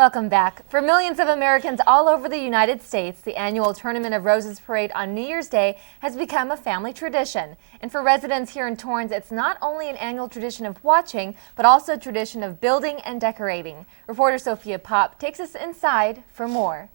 Welcome back. For millions of Americans all over the United States, the annual Tournament of Roses parade on New Year's Day has become a family tradition. And for residents here in Torrance, it's not only an annual tradition of watching, but also a tradition of building and decorating. Reporter Sophia Pop takes us inside for more.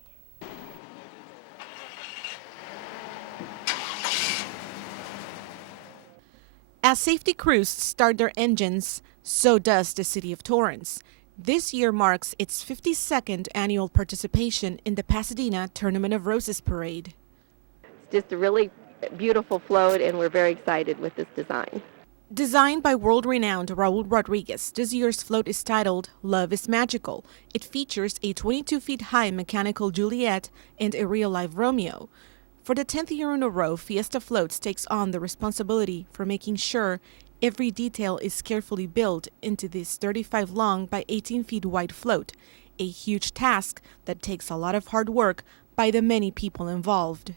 As safety crews start their engines, so does the city of Torrance. This year marks its 52nd annual participation in the Pasadena Tournament of Roses parade. It's just a really beautiful float, and we're very excited with this design. Designed by world-renowned Raul Rodriguez, this year's float is titled Love is Magical. It features a 22-feet-high mechanical Juliet and a real-life Romeo. For the 10th year in a row, Fiesta Floats takes on the responsibility for making sure every detail is carefully built into this 35-long by 18-feet-wide float, a huge task that takes a lot of hard work by the many people involved.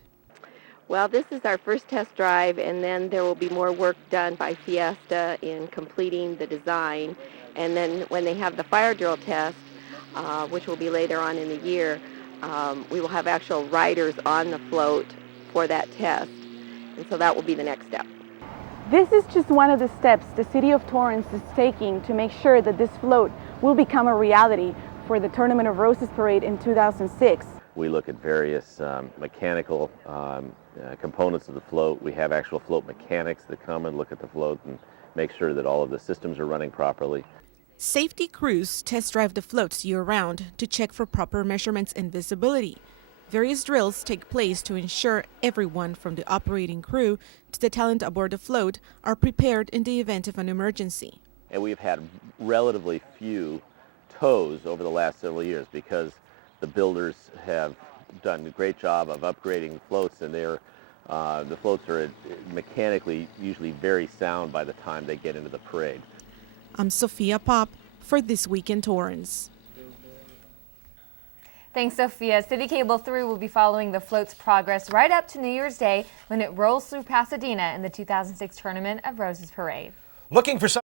Well, this is our first test drive, and then there will be more work done by Fiesta in completing the design. And then when they have the fire drill test, which will be later on in the year, we will have actual riders on the float for that test. And so that will be the next step. This is just one of the steps the city of Torrance is taking to make sure that this float will become a reality for the Tournament of Roses parade in 2006. We look at various mechanical components of the float. We have actual float mechanics that come and look at the float and make sure that all of the systems are running properly. Safety crews test drive the floats year-round to check for proper measurements and visibility. Various drills take place to ensure everyone from the operating crew to the talent aboard the float are prepared in the event of an emergency. And we've had relatively few tows over the last several years because the builders have done a great job of upgrading the floats, and the floats are mechanically usually very sound by the time they get into the parade. I'm Sophia Pop for This Week in Torrance. Thanks, Sophia. City Cable 3 will be following the float's progress right up to New Year's Day when it rolls through Pasadena in the 2006 Tournament of Roses parade. Looking for some